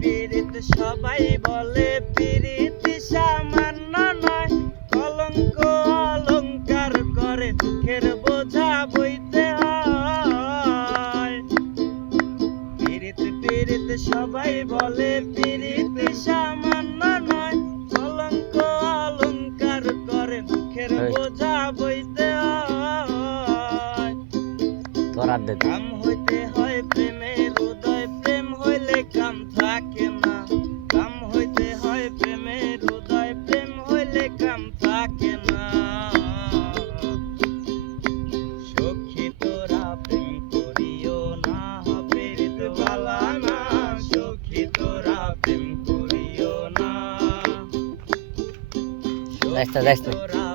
পীড়িত সবাই বলে পীড়িত সামান্য নয়, কলঙ্ক অলংকার করে দুঃখের বোঝা বইতে হয়। পীড়িত পীড়িত সবাই বলে পীড়িত সামান্য নয়, কলঙ্ক অলংকার করে দুঃখের বোঝা বইতে হয়। কাম হইতে হয় প্রেমের উদয়, প্রেম হইলে কাম থাকে না। কাম হইতে হয় প্রেমের উদয়, প্রেম হইলে কাম থাকে না। সখী তোরা প্রেম করিও না, পীড়িত বালা না। সখী তোরা প্রেম করিও না, সখী তোরা